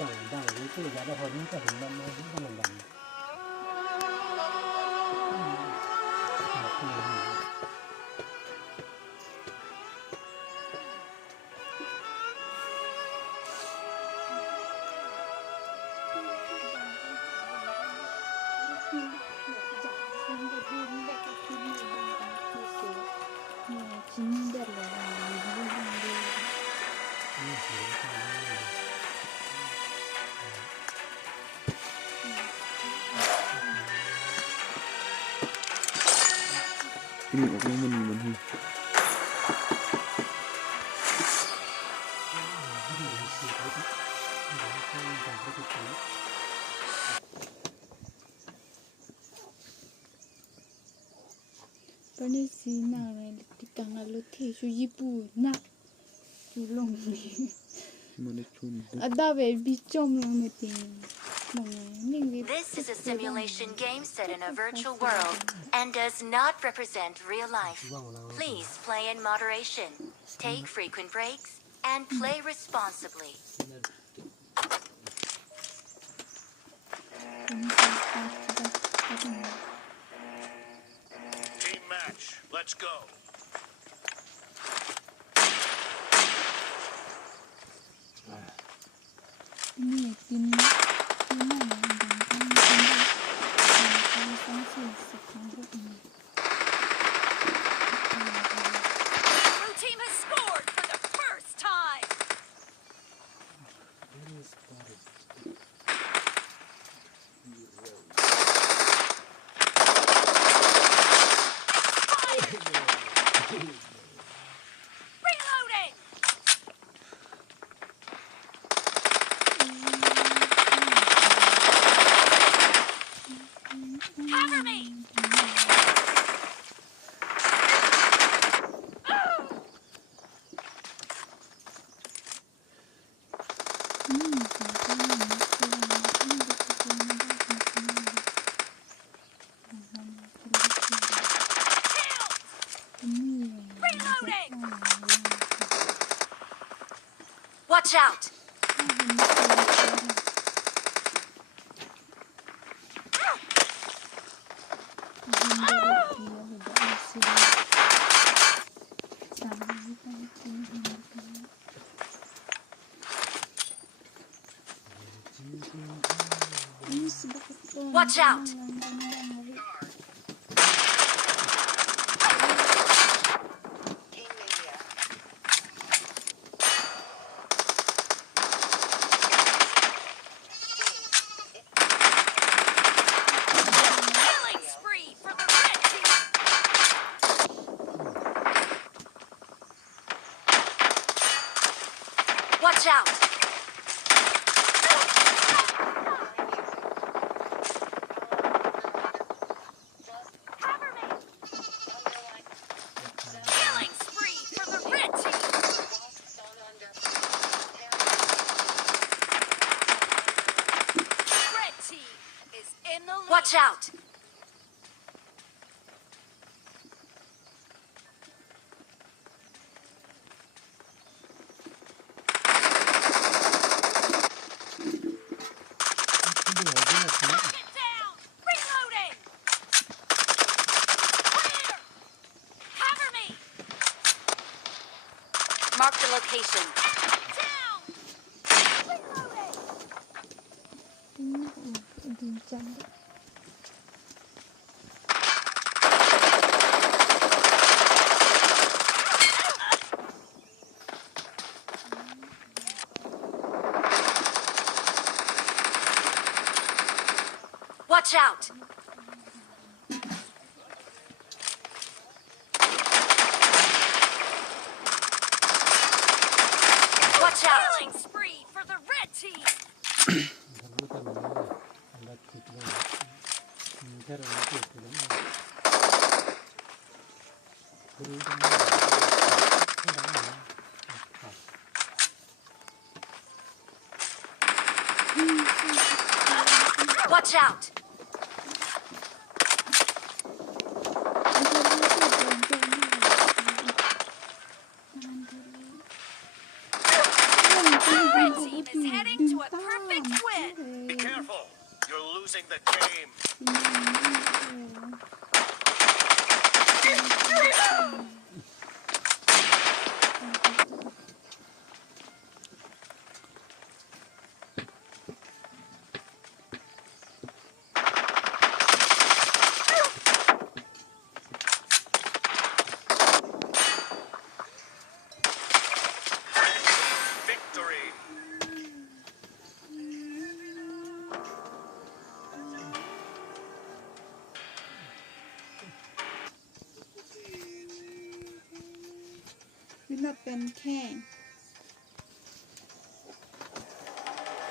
bằng với cái giá đa hơn cái hình năm nó cũng bằng bằng Ini aku menyimpan Pani si na này thì càng là lúc thì chú yipu na chú lồng mana chun. ở đâu về bị chom là một tiếng This is a simulation game set in a virtual world and does not represent real life. Please play in moderation, take frequent breaks, and play responsibly. Team match, let's go. Blue team has scored for the first time. Reloading. Cover me. Reloading. Watch out. Watch out. Killing spree for the red team. Watch out. Cover me. Killing spree for the red team. Red team is in the lead. Watch out. Get down. Reloading. Clear. Cover me. Mark the location. Down. Reloading. Watch out. Watch out. Killing spree for the red team. Watch out. Red team is heading to a perfect win. Be careful. You're losing the game. Victory. วินาเป็นแค่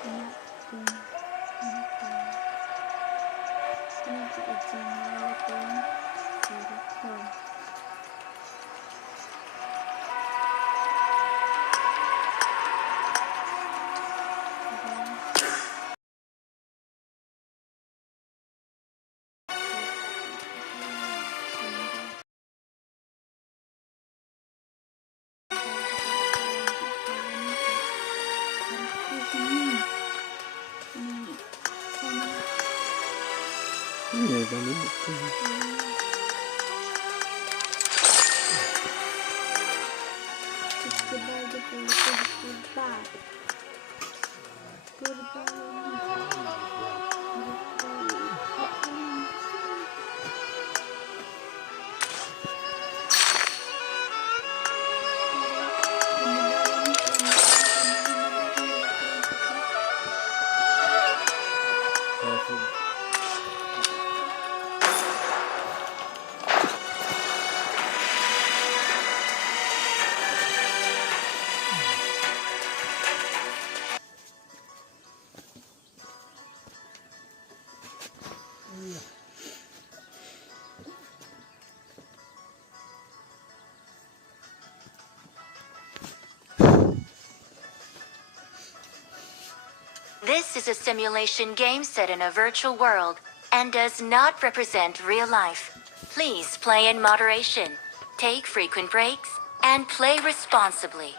วินาจะอีกจริงแล้วเป็นทุกคน นี่ไงตอนนี้ Goodbye, goodbye. This is a simulation game set in a virtual world and does not represent real life. Please play in moderation, take frequent breaks, and play responsibly.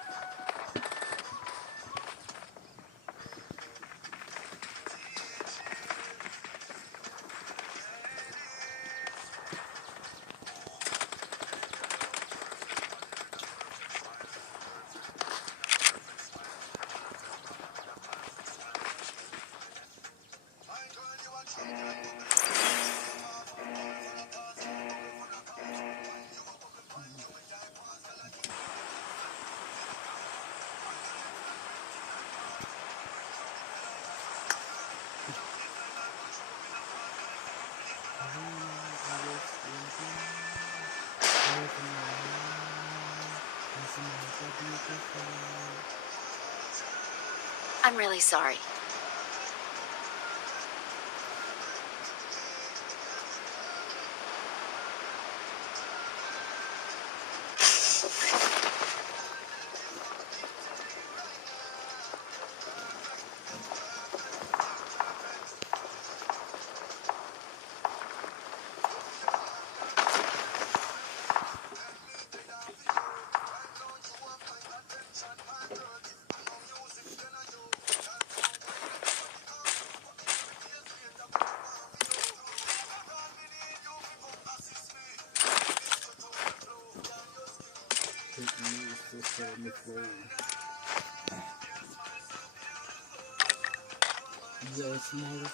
I'm really sorry. Yes, my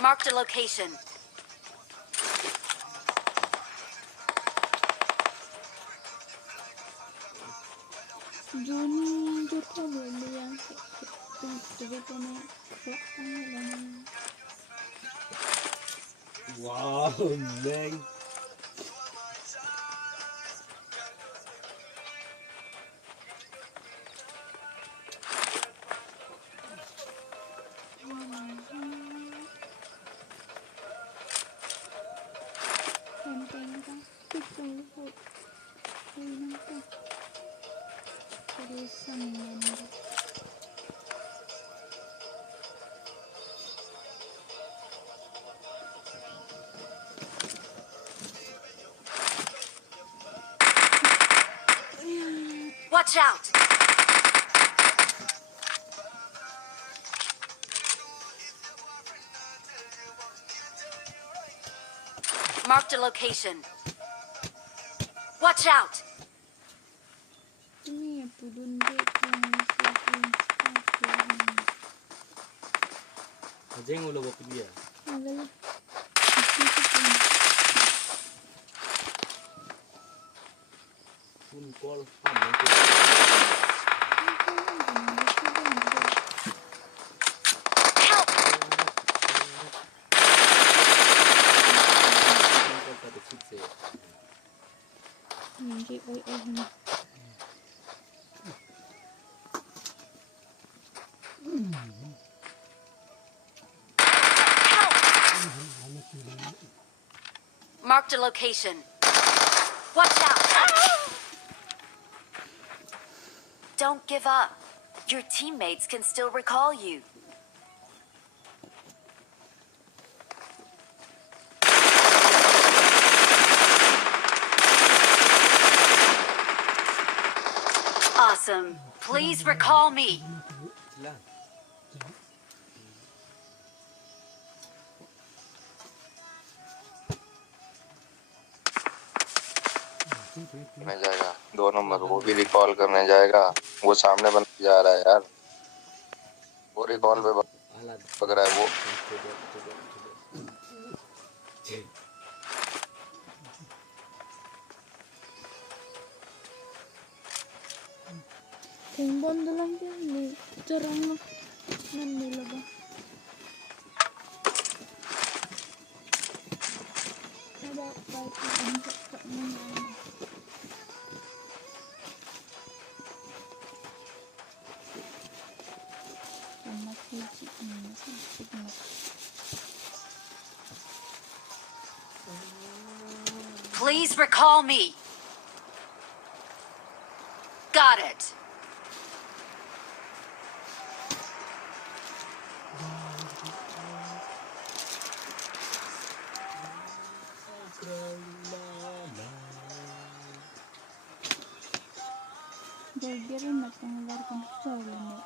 Marked a location. Johnny, yo como me estuve con Wow, man. Samanda. Watch out! Marked a location. Watch out! Ini ya pudun dek yang satu. Aja yang udah bawa dia. Adalah. Pun call nanti. Help! Nanti oi nih. Marked a location. Watch out! Don't give up. Your teammates can still recall you. Awesome. Please recall me. में जाएगा 2 number वो भी recall करने जाएगा वो सामने बन जा रहा है यार वो रिकॉल पे पक रहा है वो Kung bondo lang yan, may jarang nan nila ba? Bakit ang sakit mo na? Please recall me. Got it. Burger na pangalarkan sa ulo.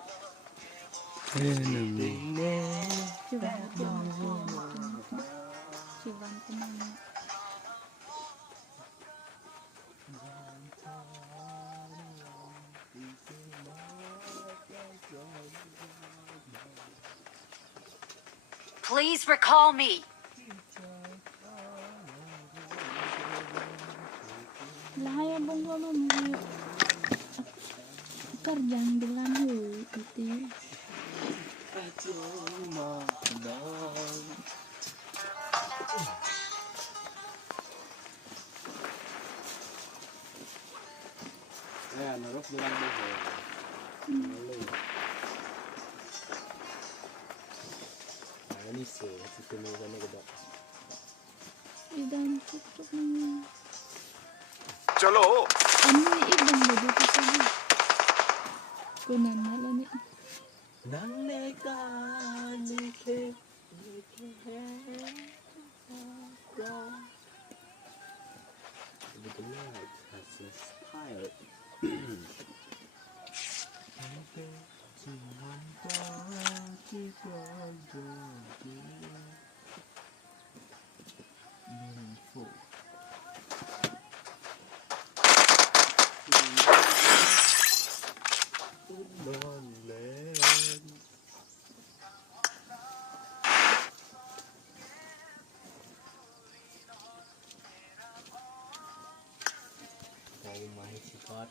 Siwan ko na. Please recall me. Lahaya bang wala mo? Karjang bilang itu. Narok bilang deh. Ini sih, itu megannya gede. Idan tutup ni. Chalo! Ano ibang mo dito sa ni? Kunan na lang ni. Naneka, nike, the light has inspired. Meaningful. Oh my God.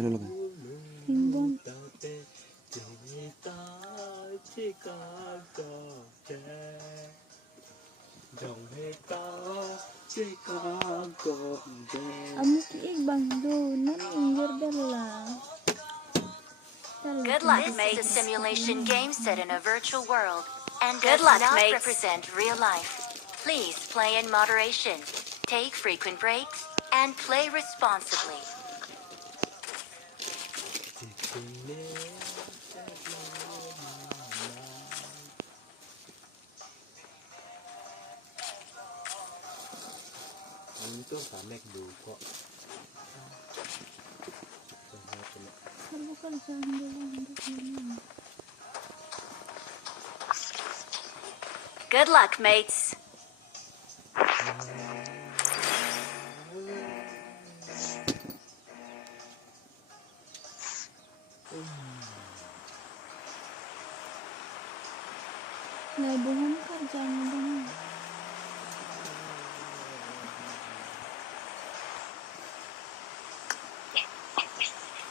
Hello kan. Timbang. Amuk ibang do nan inggir dala. Good luck, mates. This is a simulation game set in a virtual world and does not represent real life. Please play in moderation, take frequent breaks, and play responsibly. Itu pamek dulu kok. Bukan sandal. Good luck, mates. Labuhan kerjaan dong.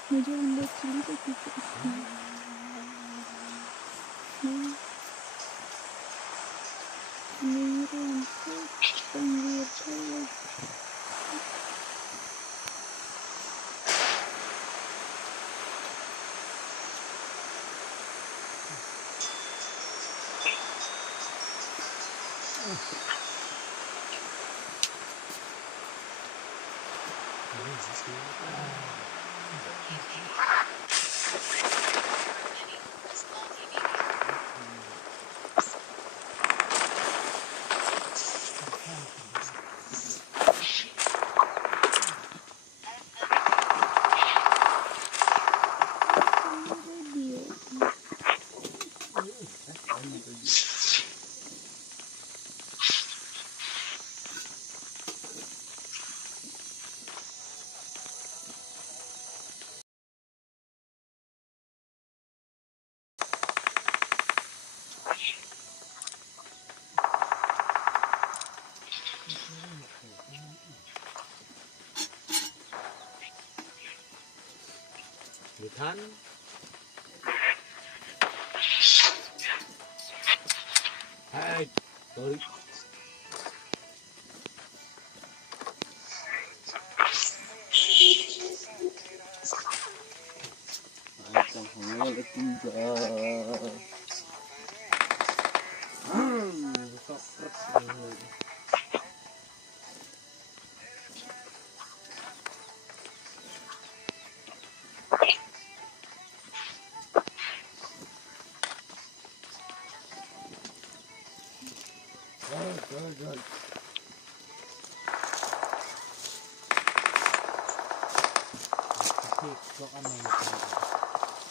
Meja anda cilik itu. Bukan. Hai, sorry. Macam hal ketiga. Good.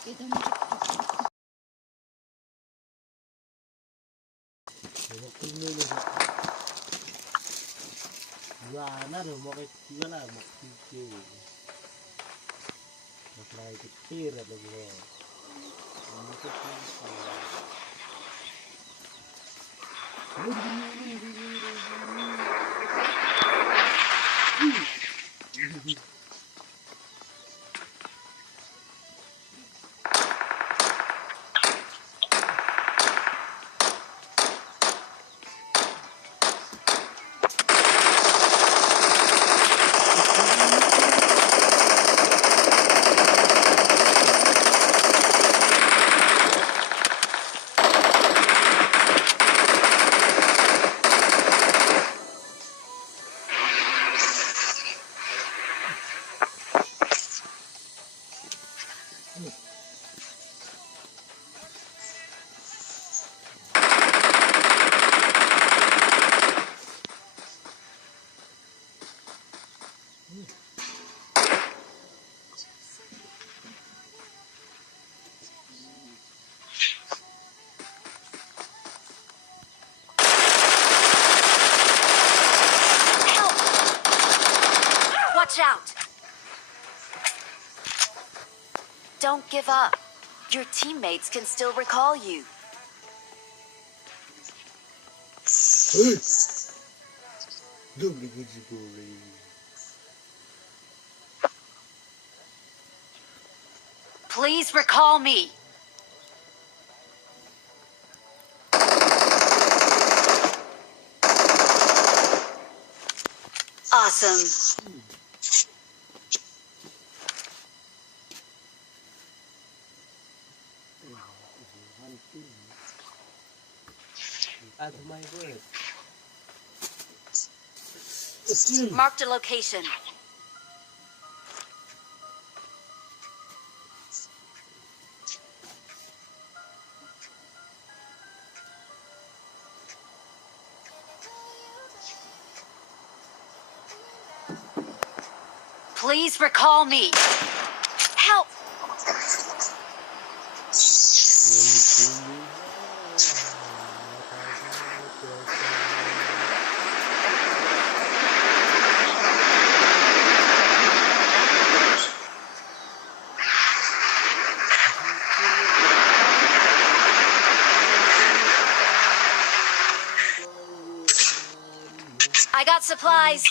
Kita masuk. Gimana dong mau kayak gimana mau kecil, mau kayak kecil atau gimana? Watch out! Don't give up. Your teammates can still recall you. Please recall me. Awesome. Add my word. Marked a location. Please recall me. Help! I got supplies.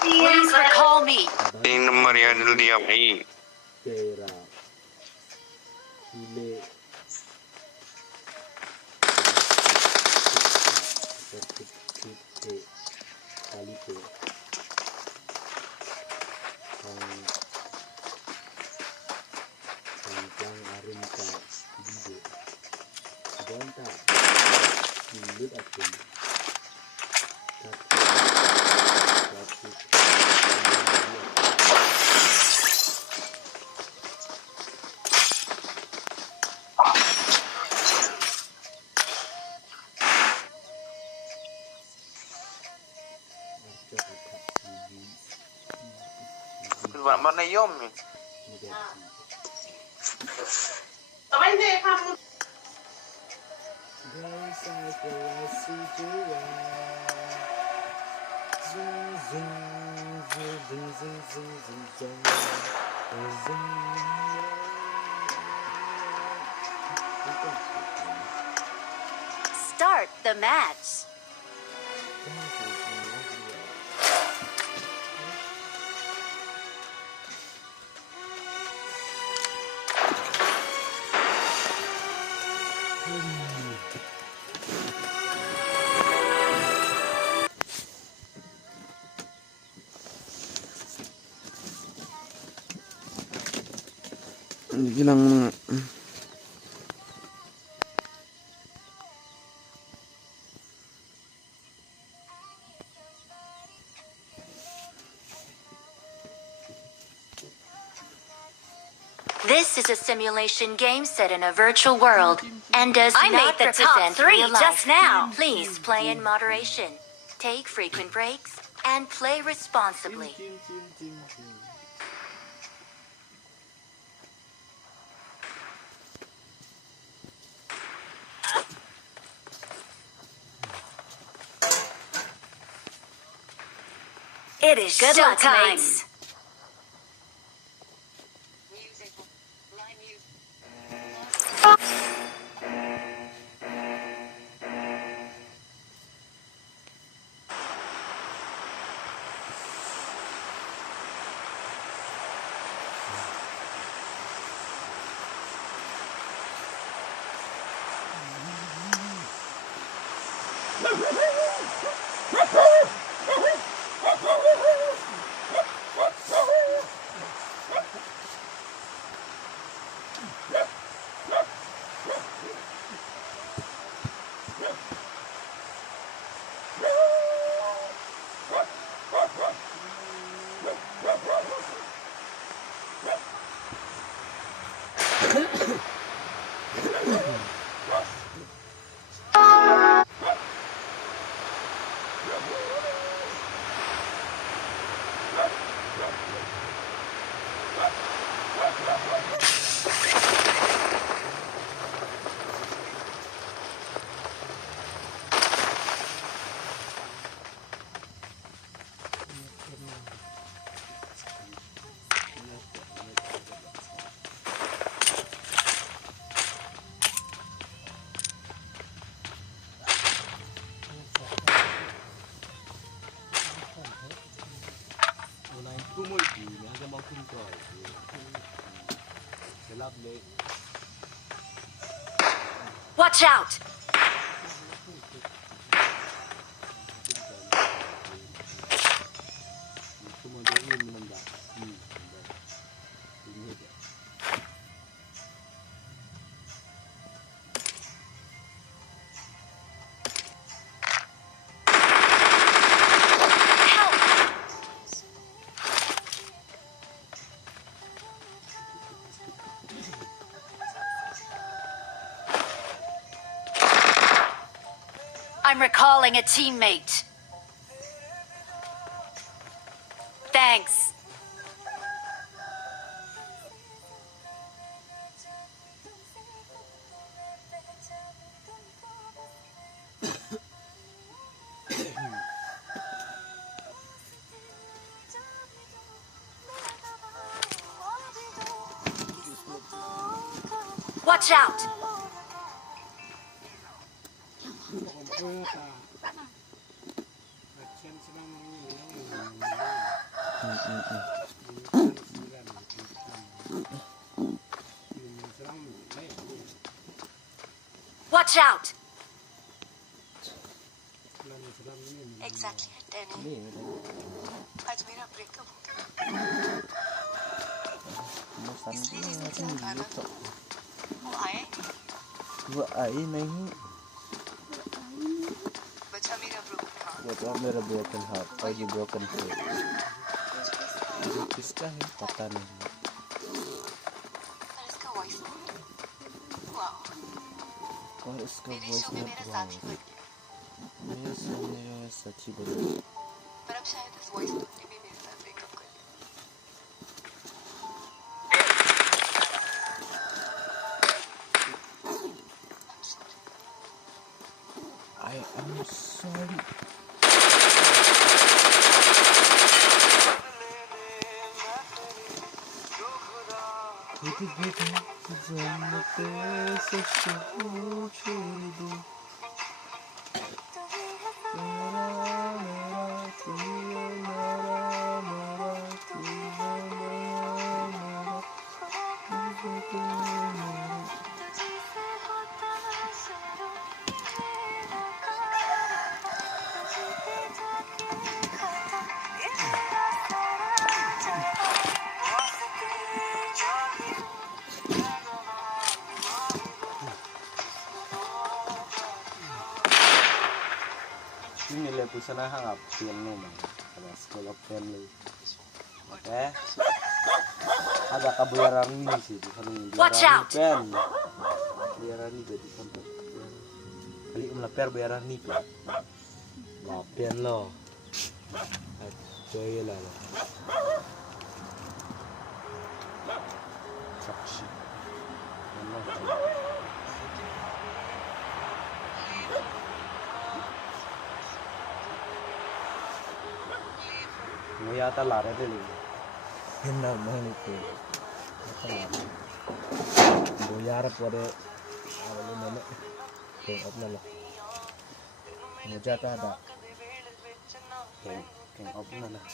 Please recall me. 3 number यार जल्दी आ भाई तेरा हिले kali pe yang arum ka video bonta hilut atin mana yom ni Start the match. bilang This is a simulation game set in a virtual world and does not represent real life. Just now. Please play in moderation. Take frequent breaks and play responsibly. It is good luck time. Watch out! I'm recalling a teammate. Thanks. Watch out! Watch out! Exactly at 10 a.m. आज मेरा breakup हो गया इसलिए जिसने से बताना था वो आए वो आई नहीं बचा मेरा ब्रोकन हार्ट वो तो मेरा ब्रोकन हार्ट और ये ब्रोकन हार्ट ये किसका है पता नहीं और इसका वॉइस वाओ और इसका मेरे वॉइस शो में मेरा साथी बन गया मेरे सामने सच्ची बन गई पर अब शायद इस वॉइस टोन ने भी मेरे साथ ब्रेकअप कर लिया I am sorry खुद भी जानते सच को छोड़ दो Ini le pusana hangap piano man. Ada School of Family. Oke. Ada kebayaran ini sih di sana. Watch out. Bayaran ini jadi sampai. Kali melaper bayaran ini kan. Lapian lo. Coy lah. Saksi. Mo yata lara din eh. Hindi naman ito. Yata lara. Boyara po rin. Ano naman eh. Kaya up na lang. Mo jata ada. Kaya up na lang.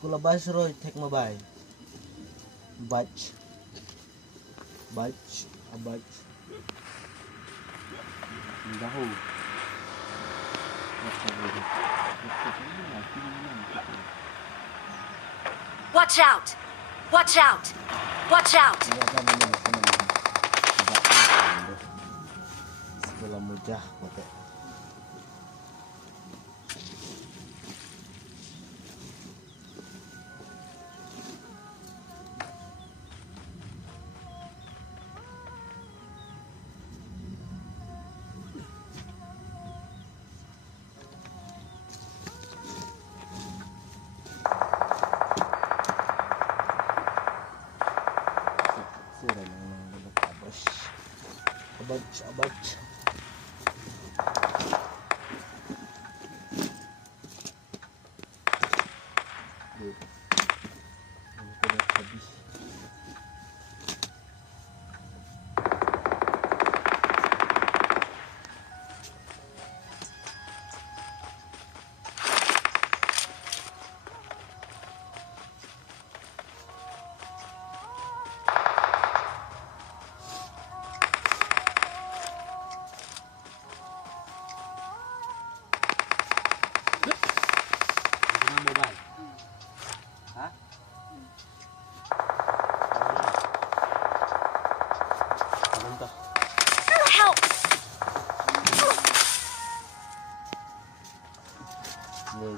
Sekolah bas roy tek mo bay batch dahu Watch out! Watch out! Watch out! sekolah mujah mate abad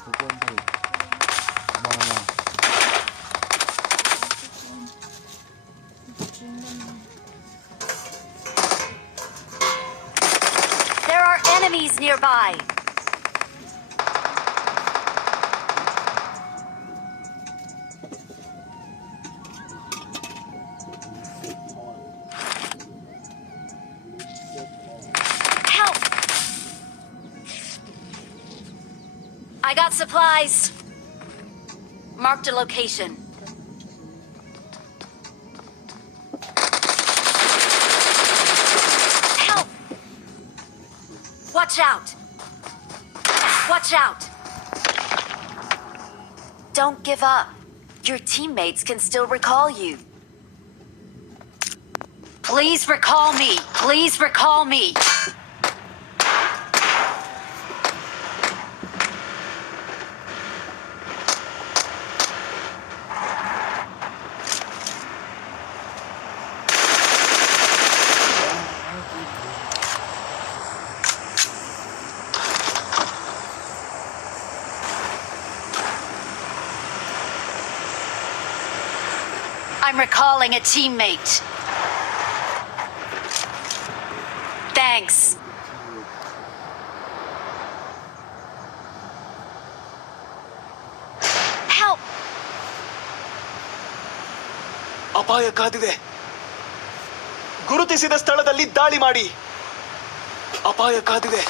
ทุกคนเลยมา There are enemies nearby. Help! I got supplies. Marked a location. Help! Watch out! Watch out! Don't give up. Your teammates can still recall you. Please recall me. Please recall me. I'm recalling a teammate. Thanks. Help! ಅಪಾಯ ಕಾದಿದೆ. ಗುರುತಿಸಿದ ಸ್ಥಳದಲ್ಲಿ ದಾಳಿ ಮಾಡಿ. ಅಪಾಯ ಕಾದಿದೆ.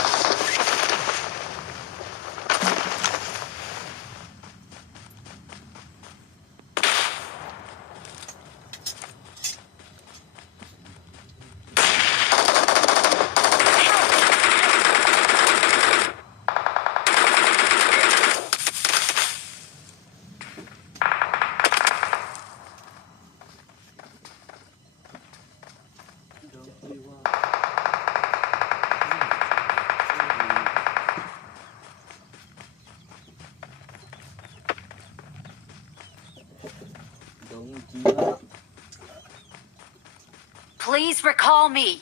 Please recall me.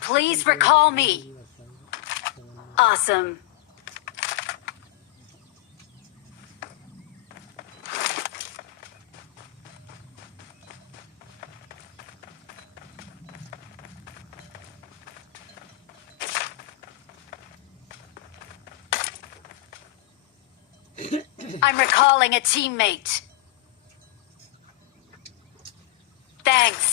Please recall me. Awesome. I'm recalling a teammate. Thanks.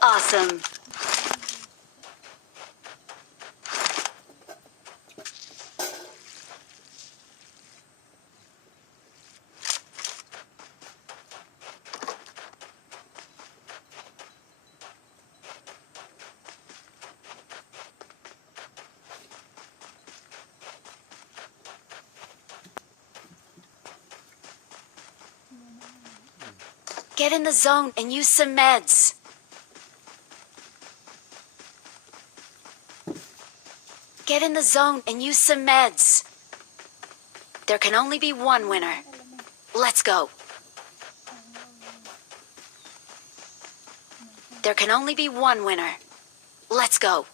Awesome. Get in the zone and use some meds. Get in the zone and use some meds. There can only be one winner. Let's go. There can only be one winner. Let's go.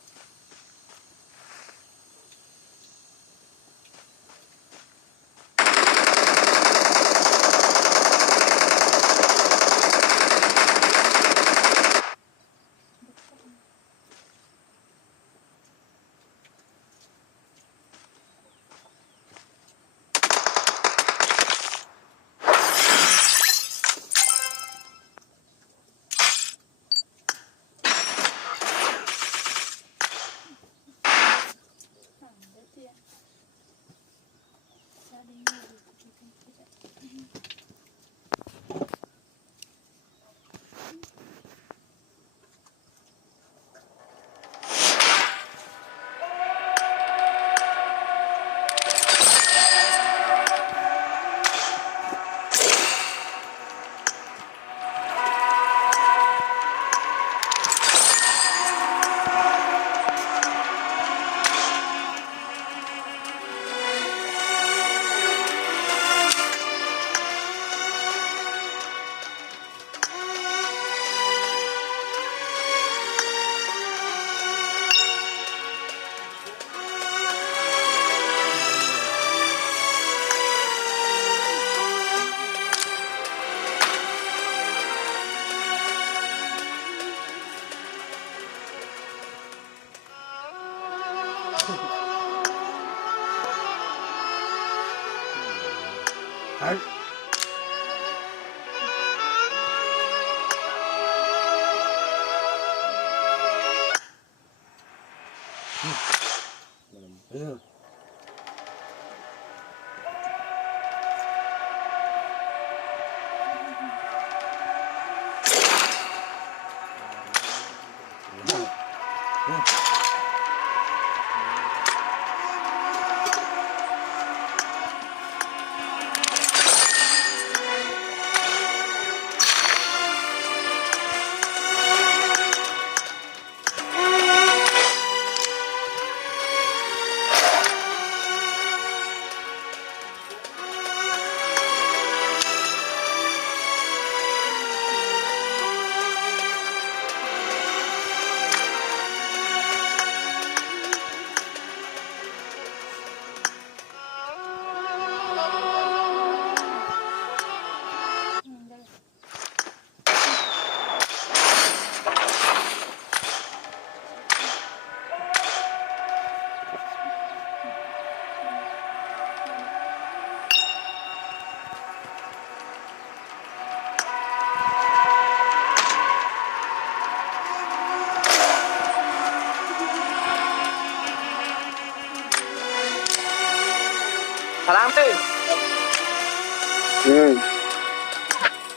Salam tuh.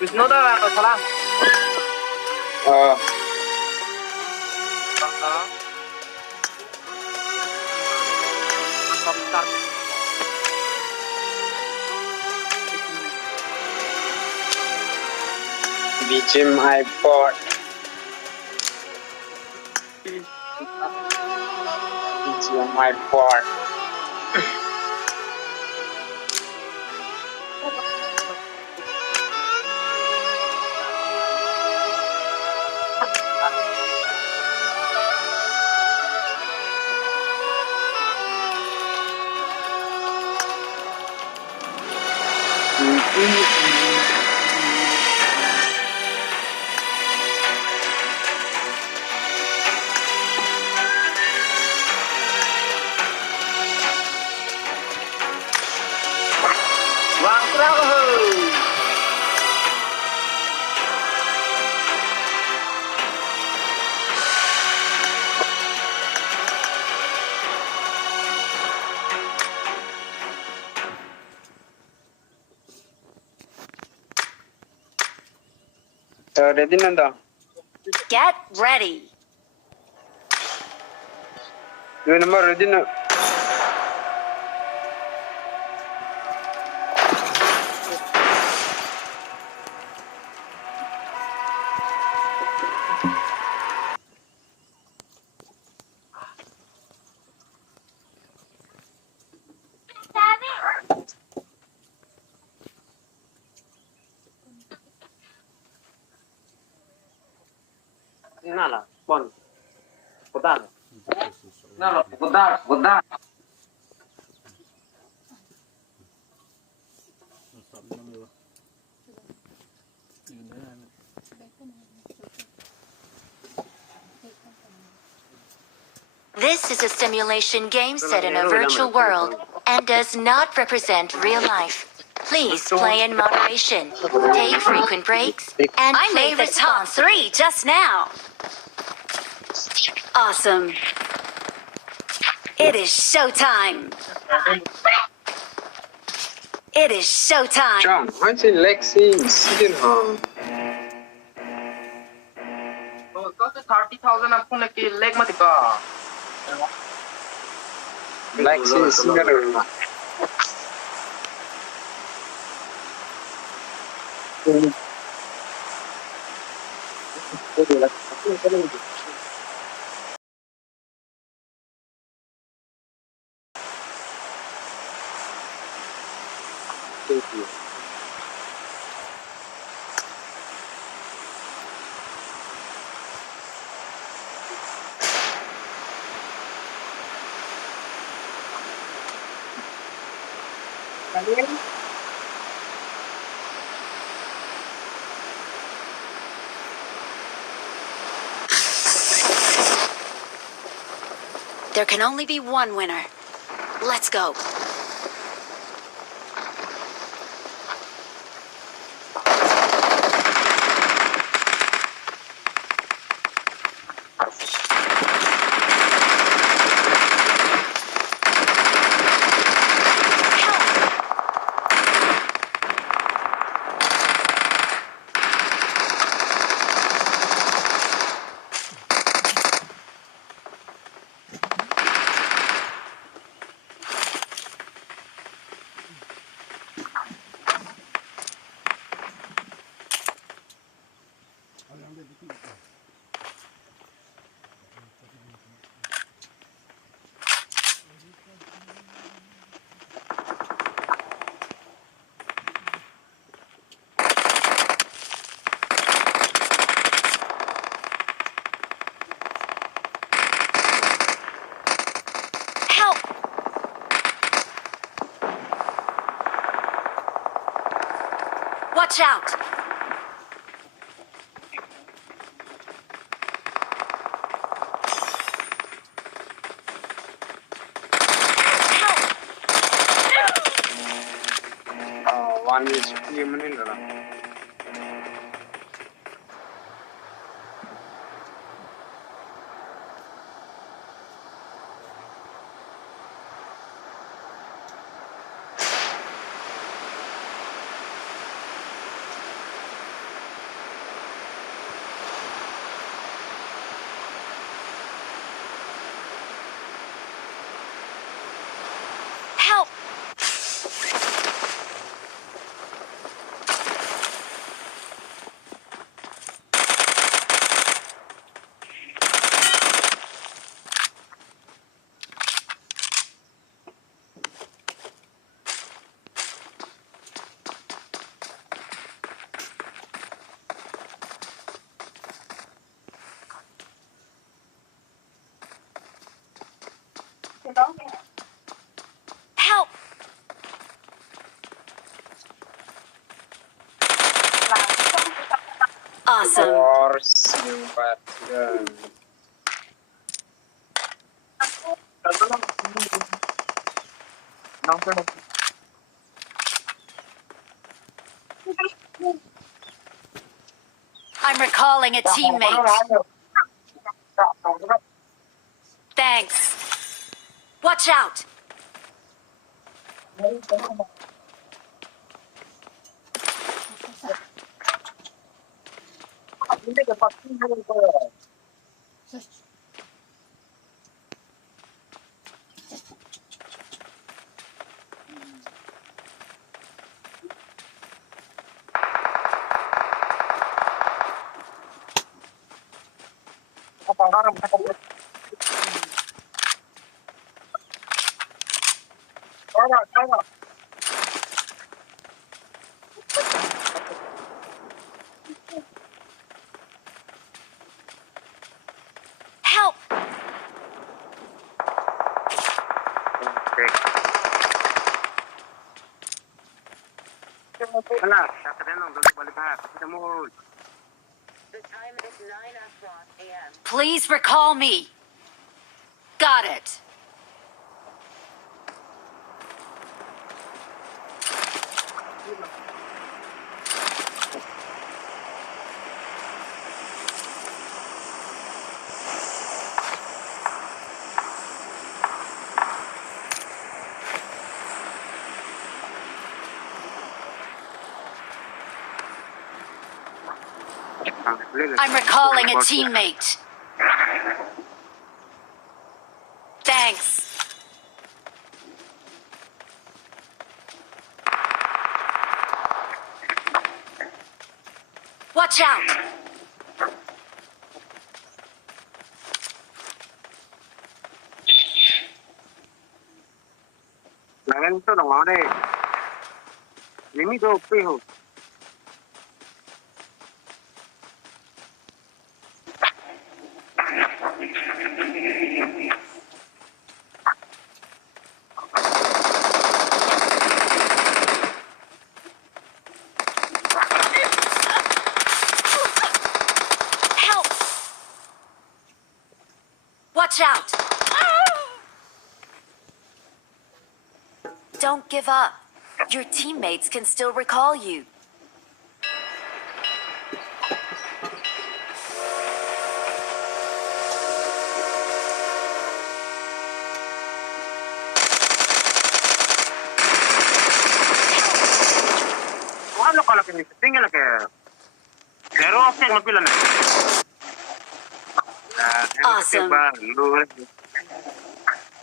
Wisnu tuh atau salam? BGMI port. BGMI port. ready nanda. Get ready. 2 number ready na. Nala, bon. Kodal. Nala, kodal. This is a simulation game set in a virtual world and does not represent real life. Please play in moderation, take frequent breaks, and I play made the top responsibly. 3 just now. Awesome. It is showtime. It is showtime. John, I see Lexi, Sigen Han. तो 30,000 आपको लेके leg मत का Lexi, Sigen. Thank you. There can only be one winner. Let's go. Help! Watch out! One is human in the Help! Help! Awesome. or super. I'm recalling a teammate. Thanks. Watch out! Help! Please recall me. Got it. I'm recalling a teammate. Thanks. Watch out! Lagan to lang ako eh. Limi to piho. Help! Watch out! Don't give up. Your teammates can still recall you. Ano ka laki nito? Tingin laki. Pero okay, magpila na. Awesome.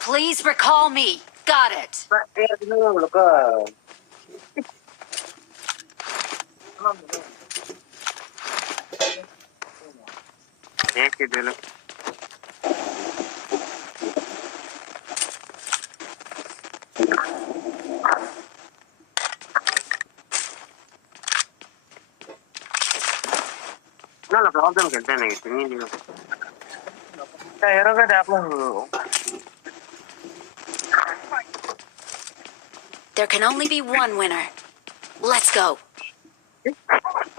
Please recall me. Got it. Nala ka order ka din eh. Tingin dito. Kaya ka dapat. There can only be one winner. Let's go.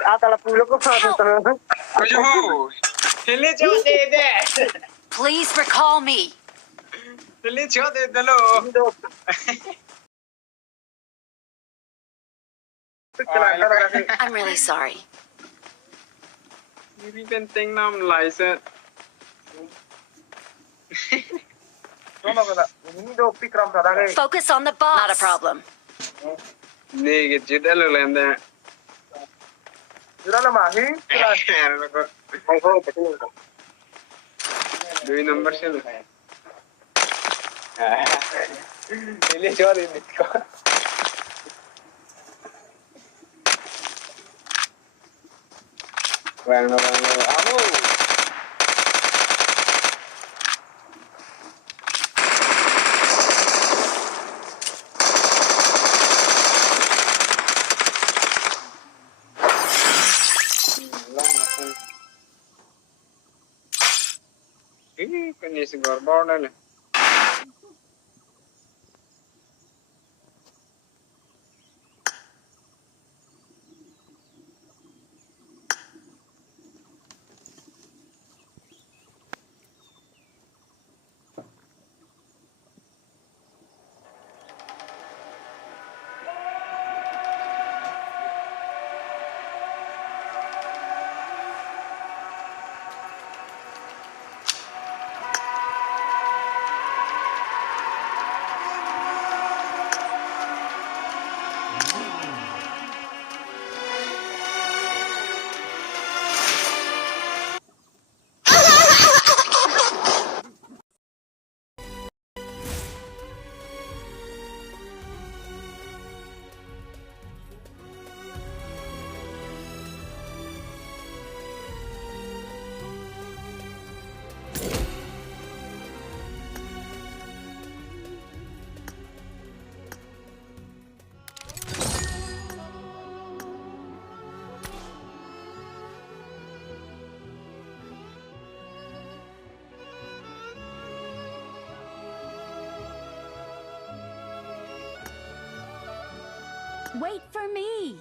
Atala pulo ko sa tanong. Ayo. Hele jo de de. Please recall me. Hele jo de dalo. I'm really sorry. Hindi din nam license. Focus on the boss. Not a problem. Nee, jidalo lende. Jidalo mahi. Dua number sila. Ini sorry nih kok. Bueno, vamos. Ini siguro border na. Wait for me!